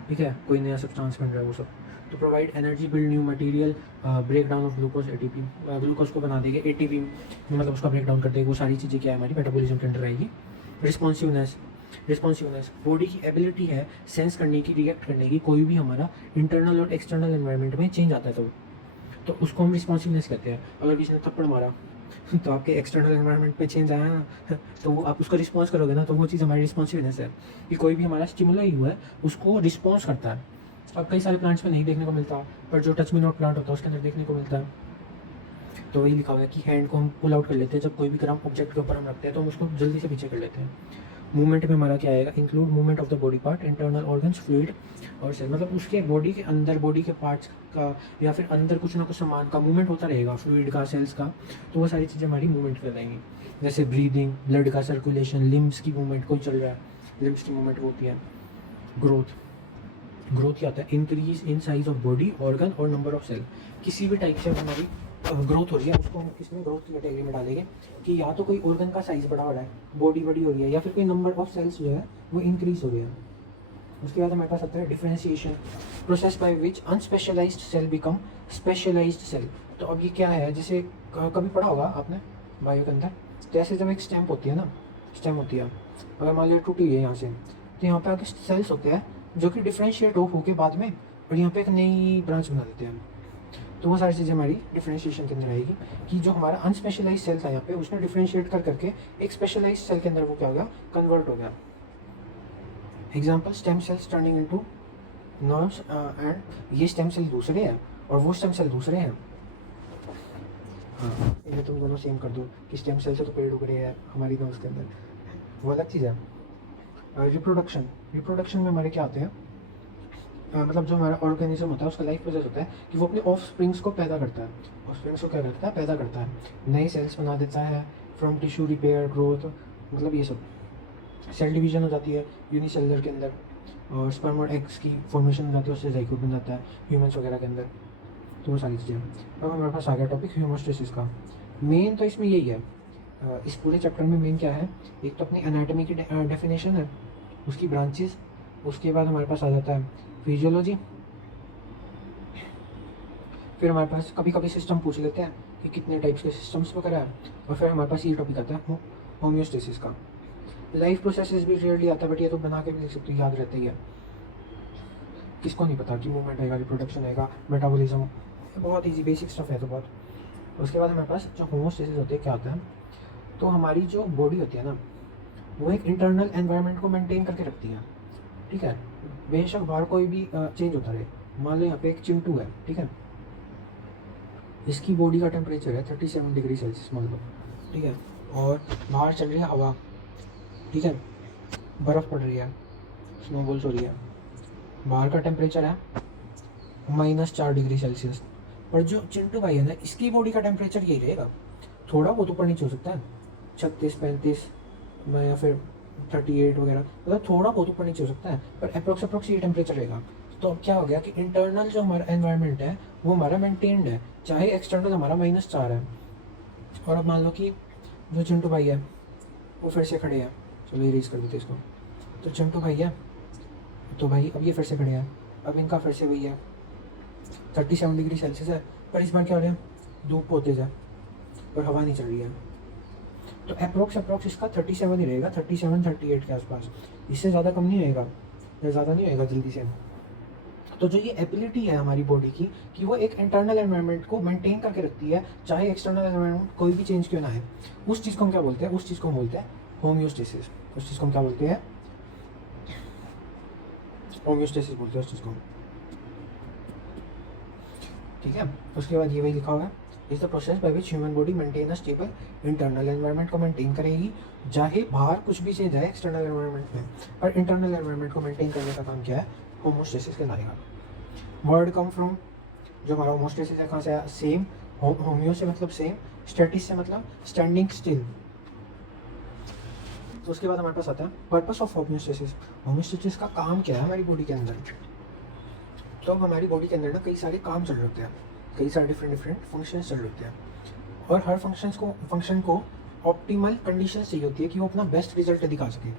ठीक है, कोई नया सब्सटेंस बन रहा है वो सब। तो provide energy, build new material, break down of glucose, ATP, glucose को बना देंगे एटीपी, मतलब उसका ब्रेक डाउन कर देंगे। वो सारी चीज़ें क्या है, हमारी मेटाबॉलिज्म के अंडर आएगी। रिस्पॉन्सिवनेस, रिस्पॉन्सिवनेस बॉडी की एबिलिटी है सेंस करने की, रिएक्ट करने की, कोई भी हमारा इंटरनल और एक्सटर्नल एनवायरनमेंट में चेंज आता है तो उसको हम रिस्पॉन्सिवनेस कहते हैं। अगर किसी ने थप्पड़ मारा तो आपके एक्सटर्नल एनवायरनमेंट में चेंज आया ना, तो वो आप उसको रिस्पॉन्स करोगे ना, तो वो चीज़ हमारी रिस्पॉन्सिवनेस है कि कोई भी हमारा स्टिमुलाई हुआ है उसको रिस्पॉन्स करता है। अब कई सारे प्लांट्स में नहीं देखने को मिलता, पर जो टच मी नॉट प्लांट होता है उसके अंदर देखने को मिलता है। तो वही लिखा हुआ है कि हैंड को हम पुल आउट कर लेते हैं जब कोई भी गर्म ऑब्जेक्ट के ऊपर हम रखते हैं, तो हम उसको जल्दी से पीछे कर लेते हैं। मूवमेंट में हमारा क्या आएगा, include movement of the body part, internal organs, fluid और सेल, मतलब उसके बॉडी के अंदर, बॉडी के पार्ट्स का या फिर अंदर कुछ ना कुछ सामान का मूवमेंट होता रहेगा, फ्लूइड का, सेल्स का। तो वो सारी चीज़ें हमारी मूवमेंट कहलाएंगी। जैसे ब्रीदिंग, ब्लड का सर्कुलेशन, लिम्स की मूवमेंट, कोई चल रहा है लिम्स की मूवमेंट होती है। ग्रोथ, ग्रोथ क्या होता है, increase in size of body, organ और नंबर ऑफ सेल। किसी भी टाइप से हमारी ग्रोथ हो रही है उसको हम किसमें, ग्रोथ की कैटेगरी में डालेंगे कि या तो कोई ऑर्गन का साइज बड़ा हो रहा है, बॉडी बड़ी हो रही है, या फिर कोई नंबर ऑफ सेल्स जो है वो इंक्रीज हो रही है। उसके बाद हमारे पास आता है differentiation, process by which unspecialised cell become specialised cell. तो अब ये क्या है, जैसे कभी पढ़ा होगा आपने बायो के अंदर, जैसे जब एक स्टेम होती है ना, स्टेम होती है, अगर मान लीजिए टूटी है यहाँ से, तो यहाँ पे आगे सेल्स होते हैं जो कि डिफ्रेंशिएट होके बाद में और यहाँ पे एक नई ब्रांच बना देते हैं। तो वो सारी चीज़ें हमारी डिफरेंशिएशन के अंदर आएगी कि जो हमारा अनस्पेशलाइज सेल था यहाँ पे, उसने डिफरेंशिएट कर करके एक स्पेशलाइज सेल के अंदर वो क्या हो गया, कन्वर्ट हो गया। Example, stem cells turning into nerves, and ये स्टेम सेल दूसरे हैं और वो स्टेम सेल दूसरे हैं। हाँ, इन्हें तुम दोनों सेम कर दो कि स्टेम सेल से तो पेड़ उग रहे हैं हमारी नर्व्स के अंदर, वो अलग चीज़ है। रिप्रोडक्शन, रिप्रोडक्शन में हमारे क्या आते हैं, मतलब जो हमारा ऑर्गेनिज्म होता है उसका लाइफ प्रोसेस होता है कि वो अपने ऑफ स्प्रिंग्स को पैदा करता है। ऑफ स्प्रिंग्स को क्या करता है, पैदा करता है, नए सेल्स बना देता है, फ्रॉम टिश्यू रिपेयर, ग्रोथ, मतलब ये सब। सेल डिवीजन हो जाती है यूनिसेलुलर के अंदर, और स्पर्म और एग्स की फॉर्मेशन हो जाती है, उससे ज़ाइगोट बन जाता है ह्यूमन्स वगैरह के अंदर। तो वो सारी चीज़ें। अब हमारे पास आ गया टॉपिक होमोस्टेसिस का। मेन तो इसमें यही है, इस पूरे चैप्टर में मेन क्या है, एक तो अपनी एनाटॉमी की डेफिनेशन है, उसकी ब्रांचेस, उसके बाद हमारे पास आ जाता है फिजियोलॉजी, फिर हमारे पास कभी कभी सिस्टम पूछ लेते हैं कि कितने टाइप्स के सिस्टम्स वगैरह है, और फिर हमारे पास ये टॉपिक आता है होम्योस्टेसिस का। लाइफ प्रोसेसेस भी रेयरली आता है, बट ये तो बना के भी लिख सकते हो, याद रहता ही है। किसको नहीं पता कि मूवमेंट आएगा, रिप्रोडक्शन आएगा, मेटाबॉलिज्म, बहुत ईजी बेसिक स्टफ है तो बहुत। उसके बाद हमारे पास जो होमोस्टेसिस होते हैं क्या होता है, तो हमारी जो बॉडी होती है ना, वो एक इंटरनल एनवायरनमेंट को मेंटेन करके रखती है। ठीक है, बेशक बाहर कोई भी चेंज होता रहे। मान लो यहाँ पे एक चिंटू है, ठीक है, इसकी बॉडी का टेम्परेचर है 37 डिग्री सेल्सियस मान लो, ठीक है, और बाहर चल रही है हवा, ठीक है, बर्फ़ पड़ रही है, स्नोबॉल्स हो रही है, बाहर का टेम्परेचर है -4 डिग्री सेल्सियस, पर जो चिंटू भाई है ना, इसकी बॉडी का टेम्परेचर यही रहेगा, थोड़ा बहुत ऊपर नीचे हो सकता है, 36, 35 या फिर 38 वगैरह, मतलब थोड़ा बहुत ऊपर नीचे हो सकता है, पर अप्रोक्स ये टेम्परेचर रहेगा। तो अब क्या हो गया कि इंटरनल जो हमारा एनवायरनमेंट है वो हमारा मेंटेन्ड है, चाहे एक्सटर्नल हमारा -4 है। और अब मान लो कि जो चिंटू भाई है वो फिर से खड़े हैं, चलो इरेज कर देते इसको, तो चिंटू भाई है, तो भाई अब ये फिर से खड़े हैं, अब इनका फिर से वही है 37 डिग्री सेल्सियस है, पर इस बार क्या हो रहा है, धूप बहुत तेज है और हवा नहीं चल रही है, तो अप्रोक्स इसका 37 ही रहेगा, 37 38 के आसपास, इससे ज़्यादा कम नहीं होएगा या ज़्यादा नहीं होएगा जल्दी से। तो जो ये एबिलिटी है हमारी बॉडी की कि वो एक इंटरनल एनवायरनमेंट को मेंटेन करके रखती है, चाहे एक्सटर्नल एनवायरनमेंट कोई भी चेंज क्यों ना है, उस चीज़ को हम क्या बोलते हैं, उस चीज़ को हम बोलते हैं होम्योस्टेसिस। उस चीज़ को हम क्या बोलते हैं, होम्योस्टेसिस बोलते हैं उस चीज़ को। ठीक है, उसके बाद ये वही लिखा हुआ है, is the process by which human body maintain a stable internal environment को मेंटेन करेगी, चाहे बाहर कुछ भी चेंज है एक्सटर्नल एनवायरनमेंट में, पर इंटरनल एनवायरनमेंट को मेंटेन करने का काम क्या है, होमोस्टेसिस कहलाएगा। वर्ड कम फ्रॉम, जो हमारा होमोस्टेसिस है कहाँ से आया, सेम, होम्यो से मतलब सेम, स्टेटिस से मतलब स्टैंडिंग स्टिल, उसके बाद हमारे पास आता है पर्पस ऑफ होम्योस्टेसिस। होम्योस्टेसिस का काम क्या है हमारी बॉडी के अंदर। तो अब हमारी बॉडी के अंदर ना कई सारे काम चल रहे होते हैं, कई सारे डिफरेंट फंक्शंस चल रहे होते हैं, और हर फंक्शन को ऑप्टिमल कंडीशन चाहिए होती है कि वो अपना बेस्ट रिजल्ट दिखा सके,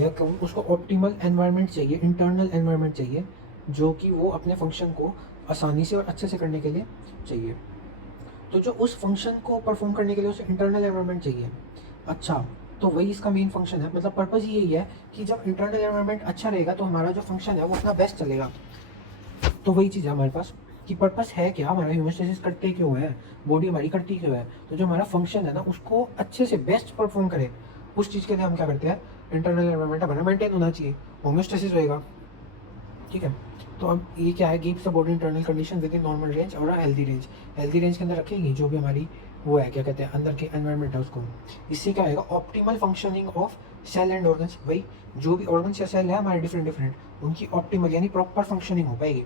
या उसको ऑप्टिमल एनवायरनमेंट चाहिए, इंटरनल एनवायरनमेंट चाहिए, जो कि वो अपने फंक्शन को आसानी से और अच्छे से करने के लिए चाहिए। तो जो उस फंक्शन को परफॉर्म करने के लिए उसे इंटरनल एनवायरनमेंट चाहिए। अच्छा, तो वही इसका मेन फंक्शन है, मतलब पर्पज़ ही यही है कि जब इंटरनल एनवायरनमेंट अच्छा रहेगा तो हमारा जो फंक्शन है वो अपना बेस्ट चलेगा। तो वही चीज़ है हमारे पास कि पर्पस है क्या, हमारा होम्योस्टेसिस करते क्यों है, बॉडी हमारी करती क्यों है। तो जो हमारा फंक्शन है ना उसको अच्छे से बेस्ट परफॉर्म करे, उस चीज़ के लिए हम क्या करते हैं, इंटरनल एनवायरनमेंट हमारा मेंटेन होना चाहिए, होम्योस्टेसिस होएगा। ठीक है, तो अब ये क्या है, keeps the body internal condition with in normal range और हेल्दी रेंज। हेल्दी रेंज के अंदर रखेगी जो भी हमारी वो है, क्या कहते हैं, अंदर के एनवायरनमेंट है उसको। इससे क्या होगा, optimal functioning of cell and organs. भाई जो भी ऑर्गन्स या सेल है हमारे डिफरेंट उनकी ऑप्टिमल यानी प्रॉपर फंक्शनिंग हो पाएगी।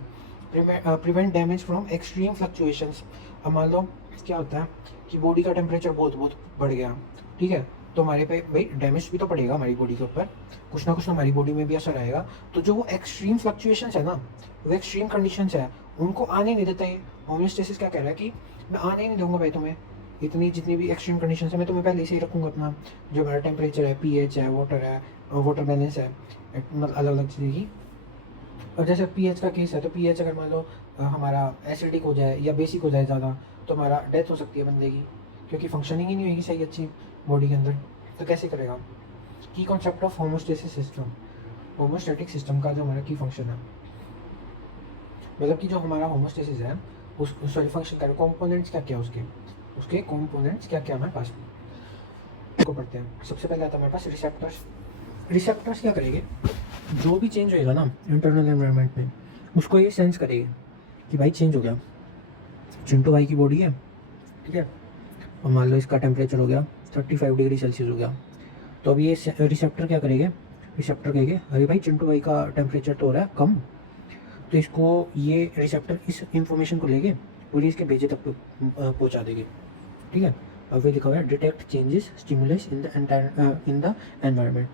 Prevent damage from extreme fluctuations. अब मान लो क्या होता है कि बॉडी का टेम्परेचर बहुत बढ़ गया, ठीक है, तो हमारे पे भाई डैमेज भी तो पड़ेगा हमारी बॉडी के ऊपर, कुछ ना कुछ हमारी बॉडी में भी असर आएगा। तो जो वो एक्सट्रीम फ्लक्चुएशंस है ना, वो एक्सट्रीम कंडीशंस है, उनको आने नहीं देता है। होम्योस्टेसिस क्या कह रहा है कि मैं आने ही नहीं दूंगा भाई तुम्हें, इतनी जितनी भी एक्सट्रीम कंडीशन है मैं तुम्हें पहले से ही रखूँगा। अपना जो हमारा टेम्परेचर है, पीएच है, वाटर बैलेंस है, मतलब अलग अलग चीज़ें की। और जैसे पीएच का केस है, तो पीएच अगर मान लो हमारा एसिडिक हो जाए या बेसिक हो जाए ज़्यादा, तो हमारा डेथ हो सकती है बंदे की, क्योंकि फंक्शनिंग ही नहीं होगी सही अच्छी बॉडी के अंदर। तो कैसे करेगा। की concept of homeostasis system, homeostatic system का जो हमारा की फंक्शन है, मतलब कि जो हमारा होमोस्टेसिस है उस सॉरी फंक्शन का कंपोनेंट्स क्या क्या उसके कंपोनेंट्स क्या क्या हमारे पास को पढ़ते हैं। सबसे पहले आता है हमारे पास रिसेप्टर्स। रिसेप्टर्स क्या करेंगे, जो भी चेंज होएगा ना इंटरनल एनवायरनमेंट में उसको ये सेंस करेगी कि भाई चेंज हो गया। चिंटू भाई की बॉडी है, ठीक है, और मान लो इसका टेम्परेचर हो गया 35 डिग्री सेल्सियस हो गया, तो अब ये रिसेप्टर क्या करेंगे, रिसेप्टर कहेंगे अरे भाई चिंटू भाई का टेम्परेचर तो हो रहा है कम, तो इसको ये रिसेप्टर इस इंफॉर्मेशन को लेके पूरी इसके भेजे तक पहुंचा देंगे। ठीक है, अब ये लिखा हुआ है detect changes stimulus in the environment.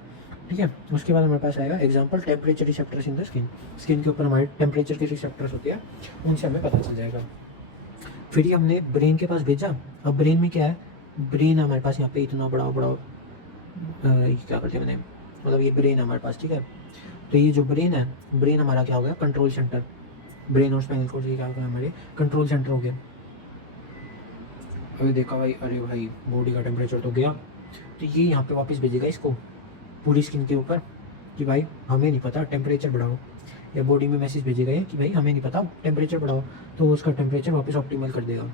ठीक है, उसके बाद हमारे पास आएगा example temperature receptors in the skin. Skin के ऊपर हमारे टेम्परेचर के रिसेप्टर्स होते हैं, उनसे हमें पता चल जाएगा। फिर ये हमने ब्रेन के पास भेजा। अब ब्रेन में क्या है, ब्रेन हमारे पास यहाँ पे इतना बड़ा क्या करते हैं मैंने, मतलब ये ब्रेन है हमारे पास, ठीक है। तो ये जो ब्रेन है, ब्रेन हमारा क्या हो गया, कंट्रोल सेंटर। ब्रेन और स्पाइनल कॉर्ड ये क्या हो गया, हमारे कंट्रोल सेंटर हो गया। अभी देखा भाई, अरे भाई बॉडी का टेम्परेचर तो गया, तो ये यहाँ पे वापस भेजेगा इसको पूरी स्किन के ऊपर कि भाई हमें नहीं पता टेम्परेचर बढ़ाओ, या बॉडी में मैसेज भेजेगा ये कि भाई हमें नहीं पता टेम्परेचर बढ़ाओ, तो उसका टेम्परेचर वापस ऑप्टिमल कर देगा।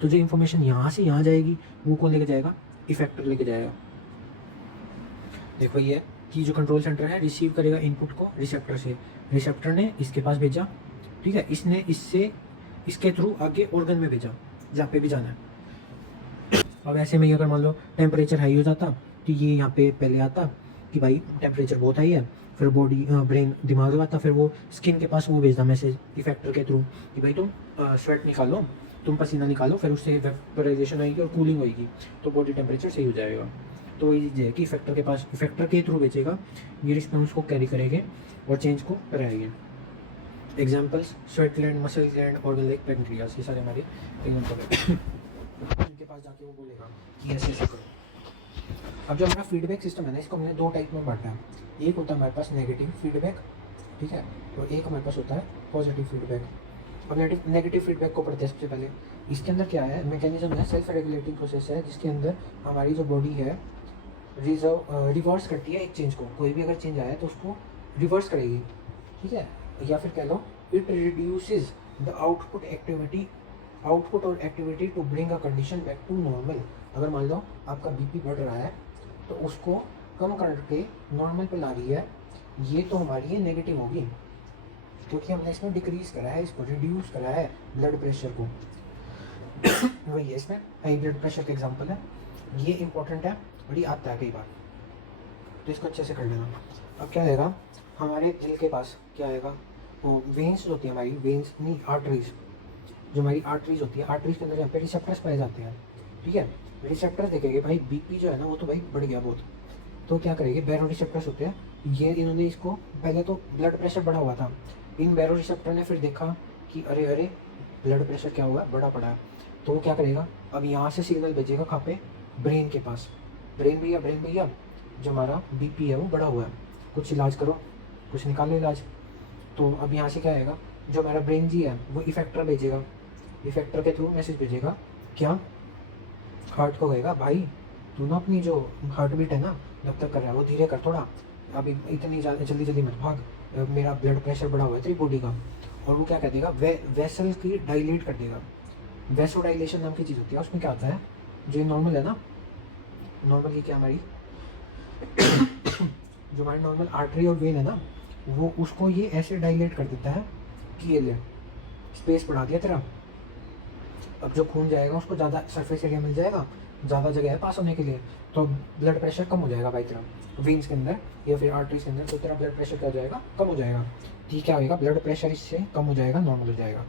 तो जो इन्फॉर्मेशन यहाँ से यहाँ जाएगी वो कौन लेके जाएगा, इफेक्टर लेके जाएगा। देखो ये कि जो कंट्रोल सेंटर है रिसीव करेगा इनपुट को रिसेप्टर से, रिसेप्टर ने इसके पास भेजा, ठीक है, इसने इसके थ्रू आगे ऑर्गन में भेजा जहाँ पे भी जाना है। अब ऐसे में अगर मान लो टेम्परेचर हाई हो जाता तो ये यहाँ पे पहले आता कि भाई टेम्परेचर बहुत हाई है, फिर बॉडी ब्रेन दिमाग लगाता, फिर वो स्किन के पास वो भेजता मैसेज इफेक्टर के थ्रू कि भाई तुम स्वेट निकालो, तुम पसीना निकालो, फिर उससे वेपराइजेशन आएगी और कूलिंग होगी, तो बॉडी टेम्परेचर सही हो जाएगा। तो वही चीज़ है कि इफेक्टर के पास, इफेक्टर के थ्रू भेजेगा, ये रिस्पॉन्स को कैरी करेंगे और चेंज को कराएंगे। Examples sweat gland, muscle gland, organ like pancreas, ये सारे हमारे एग्जाम्पल है। इनके पास जाके वो बोलेगा कि ऐसे ऐसे करो। अब जो हमारा फीडबैक सिस्टम है ना, इसको हमने दो टाइप में बांटा है। एक होता है हमारे पास नेगेटिव फीडबैक, ठीक है, और एक हमारे पास होता है पॉजिटिव फीडबैक। अब नेगेटिव फीडबैक को पढ़ते हैं सबसे पहले। इसके अंदर क्या है, मैकेनिज्म है, सेल्फ रेगुलेटिंग प्रोसेस है, जिसके अंदर हमारी जो बॉडी है रिवर्स करती है एक चेंज को। कोई भी अगर चेंज आया तो उसको रिवर्स करेगी, ठीक है, या फिर कह लो इट रिड्यूसेस द आउटपुट और activity to bring a condition back to normal. अगर मान लो आपका बीपी बढ़ रहा है तो उसको कम करके नॉर्मल पे ला रही है, ये तो हमारी ये नेगेटिव होगी, क्योंकि हमने इसमें डिक्रीज करा है, इसको रिड्यूस करा है ब्लड प्रेशर को। वही है, इसमें हाई ब्लड प्रेशर का एग्जांपल है, ये इंपॉर्टेंट है और ये आता है कई बार, तो इसको अच्छे से कर लेना। अब क्या आएगा, हमारे दिल के पास क्या आएगा, वेन्स होती है हमारी, वेन्स नहीं आर्टरीज, जो हमारी आर्टरीज होती है, आर्टरीज के अंदर यहाँ पे रिसेप्टर्स पाए जाते हैं, ठीक है। रिसेप्टर देखेंगे भाई बीपी जो है ना वो तो भाई बढ़ गया बहुत, तो क्या करेंगे, बैरो रिसेप्टर्स होते हैं ये, इन्होंने इसको पहले तो ब्लड प्रेशर बढ़ा हुआ था, इन बैरो रिसेप्टर ने फिर देखा कि अरे अरे ब्लड प्रेशर क्या हुआ, बड़ा पड़ा है। तो वो क्या करेगा, अब यहाँ से सिग्नल भेजेगा कहाँ पे, ब्रेन के पास, ब्रेन भैया जो हमारा बीपी है वो बढ़ा हुआ है, कुछ इलाज करो, कुछ निकालो इलाज। तो अब यहाँ से क्या आएगा, जो हमारा ब्रेन जी है वो इफेक्टर भेजेगा, इफेक्टर के थ्रू मैसेज भेजेगा, क्या हार्ट को कहेगा भाई तू ना अपनी जो हार्ट बीट है ना जब तक कर रहा है वो धीरे कर थोड़ा, अभी इतनी जल्दी जल्दी मत भाग, मेरा ब्लड प्रेशर बढ़ा हुआ है तेरी बॉडी का। और वो क्या कर देगा, वेसल की डायलेट कर देगा, वेसो डायलेशन नाम की चीज़ होती है, उसमें क्या होता है, जो नॉर्मल है ना, नॉर्मल की क्या हमारी जो हमारी नॉर्मल आर्टरी और वेन है ना, वो उसको ये ऐसे डायलेट कर देता है कि ये ले स्पेस बढ़ा दिया तेरा, अब जो खून जाएगा उसको ज़्यादा सरफेस एरिया मिल जाएगा, ज़्यादा जगह है पास होने के लिए, तो ब्लड प्रेशर कम हो जाएगा भाई तेरा वेन्स के अंदर या फिर आर्टरीज के अंदर, तो तेरा ब्लड प्रेशर क्या हो जाएगा, कम हो जाएगा। ठीक क्या होगा, ब्लड प्रेशर इससे कम हो जाएगा, नॉर्मल हो जाएगा,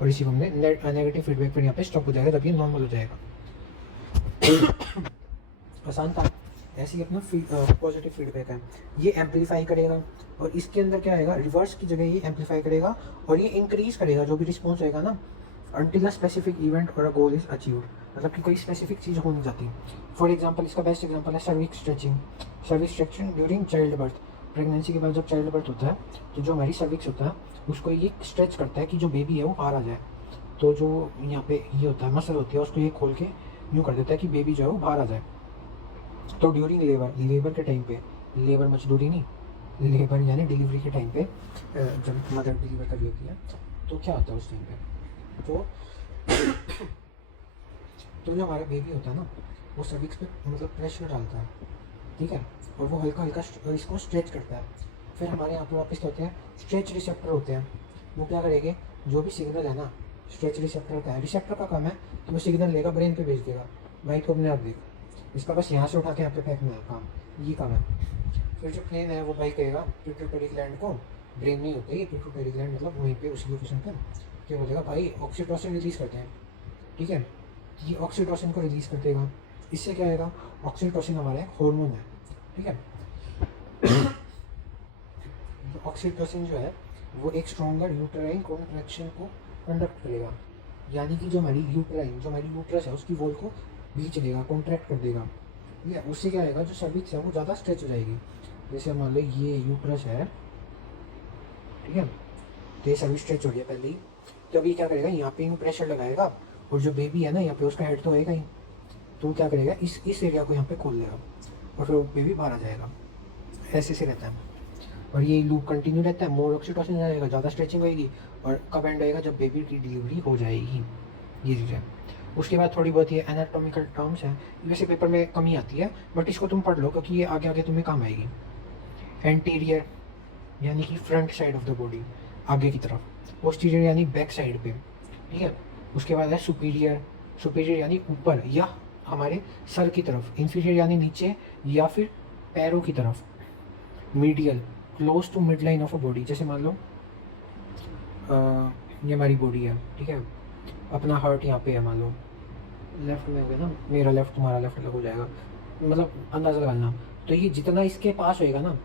और इसी को हमने नेगेटिव फीडबैक पर यहाँ पे स्टॉप हो जाएगा जब ये नॉर्मल हो जाएगा। आसान था। ऐसे ही अपना पॉजिटिव फीडबैक है, ये एम्पलीफाई करेगा, और इसके अंदर क्या आएगा, रिवर्स की जगह ये एम्पलीफाई करेगा और ये इंक्रीज करेगा जो भी रिस्पॉन्स होएगा ना, until a specific event or a goal is achieved, मतलब कि कोई स्पेसिफिक चीज़ हो नहीं जाती। फॉर एग्जांपल इसका बेस्ट एग्जांपल है cervix stretching during child birth. Pregnancy के बाद जब चाइल्ड बर्थ होता है तो जो हमारी सर्विक्स होता है उसको ये स्ट्रेच करता है कि जो बेबी है वो बाहर आ जाए, तो जो यहाँ पे ये होता है मसल होती है उसको ये खोल के यूँ कर देता है कि बेबी जो है वो बाहर आ जाए। तो ड्यूरिंग लेबर के टाइम पे, लेबर मजदूरी नहीं, लेबर यानी डिलीवरी के टाइम पे, जब मदर डिलीवर कर रही होती है तो क्या होता है उस टाइम पे, तो जो हमारा बेबी होता है ना वो सर्विक्स पे मतलब प्रेशर डालता है, ठीक है, और वो हल्का हल्का इसको स्ट्रेच करता है। फिर हमारे यहाँ पे वापस होते हैं स्ट्रेच रिसेप्टर होते हैं, वो क्या करेंगे, जो भी सिग्नल है ना, स्ट्रेच रिसेप्टर का है, रिसेप्टर का काम है तो वो सिग्नल लेगा ब्रेन पे भेज देगा, भाई तो अपने आप देख, इसका बस यहाँ से उठा के यहाँ पे फेंकना है काम, ये काम है। फिर जो प्लेन है वो भाई कहेगा पिट्यूटरी ग्लैंड को, ब्रेन नहीं होता ये पिट्यूटरी ग्लैंड, मतलब वहीं पे उसी लोकेशन पर क्या बोलेगा, भाई ऑक्सीटोसिन रिलीज़ करते हैं, ठीक है, ये ऑक्सीटोसिन को रिलीज़ कर देगा। इससे क्या आएगा, ऑक्सीटोसिन हमारा एक हार्मोन है, ठीक है। ऑक्सीटोसिन जो है वो एक स्ट्रॉन्गर यूट्राइन कॉन्ट्रैक्शन को कंडक्ट करेगा, यानी कि जो हमारी यूट्रस है उसकी वॉल को खींच देगा, कॉन्ट्रैक्ट कर देगा, ठीक है। उससे क्या आएगा, जो सर्विक्स है वो ज़्यादा स्ट्रेच हो जाएगी। जैसे मान लो ये यूट्रस है, ठीक है, तो ये सर्विस स्ट्रेच हो गया पहले ही, तो अभी क्या करेगा, यहाँ पे प्रेशर लगाएगा और जो बेबी है ना यहाँ पे उसका हेड तो होएगा ही, तो क्या करेगा, इस एरिया को यहाँ पे खोल देगा और फिर बेबी बाहर आ जाएगा, ऐसे से रहता है। और ये लूप कंटिन्यू रहता है, मोर ऑक्सीटोसिन जाएगा, ज़्यादा स्ट्रेचिंग होएगी, और कब एंड होएगा, जब बेबी की डिलीवरी हो जाएगी, ये चीज़ है। उसके बाद थोड़ी बहुत ये एनाटॉमिकल टर्म्स हैं, वैसे पेपर में कमी आती है बट इसको तुम पढ़ लो क्योंकि ये आगे आगे तुम्हें काम आएगी। एंटीरियर यानी कि front side of the body, आगे की तरफ, पोस्टीरियर यानी बैक साइड पे, ठीक है। उसके बाद है सुपीरियर यानी ऊपर या हमारे सर की तरफ, इंफीरियर यानी नीचे या फिर पैरों की तरफ, medial close to mid line of a body. जैसे मान लो ये हमारी बॉडी है, ठीक है, अपना हार्ट यहाँ पे है, मान लो लेफ्ट में हो गया ना, मेरा लेफ्ट तुम्हारा लेफ्ट अलग हो जाएगा, मतलब अंदाज़ा लगाना। तो ये जितना इसके पास होएगा ना,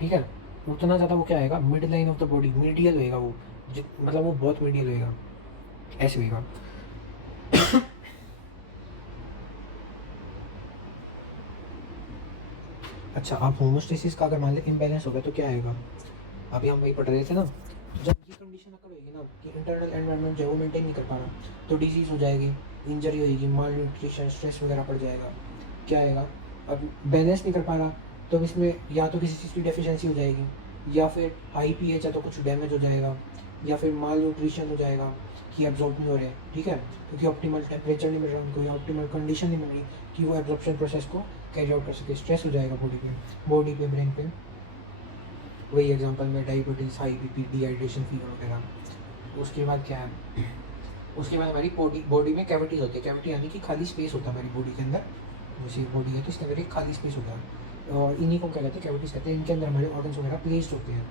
ठीक है, उतना ज़्यादा वो क्या आएगा, mid line of the body, medial होएगा वो, मतलब वो बहुत मीडियल होएगा, ऐसे होएगा। अच्छा, आप होमोस्टेसिस का अगर मान लें इम्बैलेंस हो गया तो क्या आएगा, अभी हम वही पढ़ रहे थे ना, तो जब ये कंडीशन अगर होगी ना कि इंटरनल एनवायरनमेंट जो है वो मेंटेन नहीं कर पा रहा, तो डिजीज़ हो जाएगी, इंजरी होगी, माल न्यूट्रिशन, स्ट्रेस वगैरह पड़ जाएगा, क्या आएगा, अब बैलेंस नहीं कर पा रहा तो इसमें या तो किसी चीज़ की डेफिशिएंसी हो जाएगी, या फिर हाई पीएच है तो कुछ डैमेज हो जाएगा, या फिर माल न्यूट्रिशन हो जाएगा कि एब्जॉर्ब नहीं हो रहे, ठीक है, क्योंकि ऑप्टिमल टेम्परेचर नहीं मिल रहा उनको, या ऑप्टिमल कंडीशन नहीं मिल रही कि वो एब्जॉर्प्शन प्रोसेस को कैरी आउट कर सके, स्ट्रेस हो जाएगा बॉडी पे, ब्रेन पे। वही एग्जांपल में diabetes, high BP, dehydration, fever वगैरह। उसके बाद क्या है, उसके बाद हमारी बॉडी में कैविटीज़ होती है, कैविटी यानी कि खाली स्पेस होता है हमारी बॉडी के अंदर, जैसे बॉडी है तो इसके अंदर एक खाली स्पेस होता है, और इन्हीं को क्या कहते हैं, कैविटीज़ कहते हैं। इनके अंदर हमारे ऑर्गन्स वगैरह प्लेस्ड होते हैं।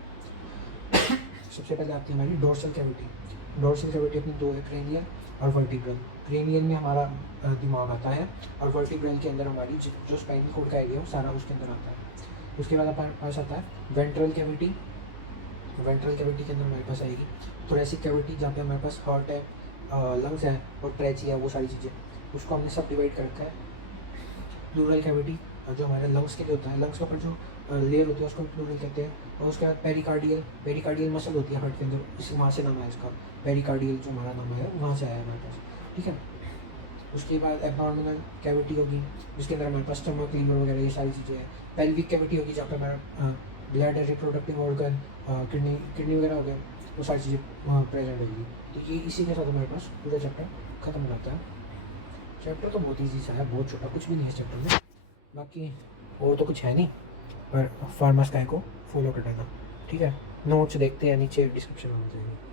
सबसे पहले आती है हमारी डोर्सल कैविटी। डोर्सल कैविटी अपनी दो है, क्रेनियल और वर्टिब्रल। क्रेनियल में हमारा दिमाग आता है और वर्टिब्रल के अंदर हमारी जो स्पाइनल कोड का एरिया है वो सारा उसके अंदर आता है। उसके बाद हमारे पास आता है वेंट्रल कैविटी। वेंट्रल कैविटी के अंदर हमारे पास आएगी थोरेसिक कैविटी, जहाँ पे हमारे पास हार्ट है, लंग्स है और ट्रेची है, वो सारी चीज़ें उसको हमने सब डिवाइड कर रखा है। प्लूरल कैविटी जो हमारे लंग्स के लिए होता है, लंग्स के ऊपर जो लेयर होती है उसको प्लूरल कहते हैं। और उसके बाद पेरिकार्डियल मसल होती है हार्ट के अंदर, इस वहाँ से नाम है इसका, पेरिकार्डियल जो हमारा नाम है वहाँ से आया है हमारे पास, ठीक है। उसके बाद एब्डोमिनल कैविटी होगी जिसके अंदर हमारे पास स्टमक, लीवर वगैरह ये सारी चीज़ें हैं। पेल्विक कैविटी होगी जहाँ पे हमारा ब्लड, रिप्रोडक्टिव ऑर्गन, किडनी वगैरह हो गए, वो सारी चीज़ें प्रेजेंट होगी। तो ये इसी के साथ हमारे पास पूरा चैप्टर ख़त्म हो जाता है। चैप्टर तो बहुत ईजी सा है, बहुत छोटा, कुछ भी नहीं है चैप्टर में, बाकी और तो कुछ है नहीं, पर फार्मा स्काई को फॉलो कर लेना, ठीक है। नोट्स देखते हैं नीचे डिस्क्रिप्शन में मिल जाएंगे।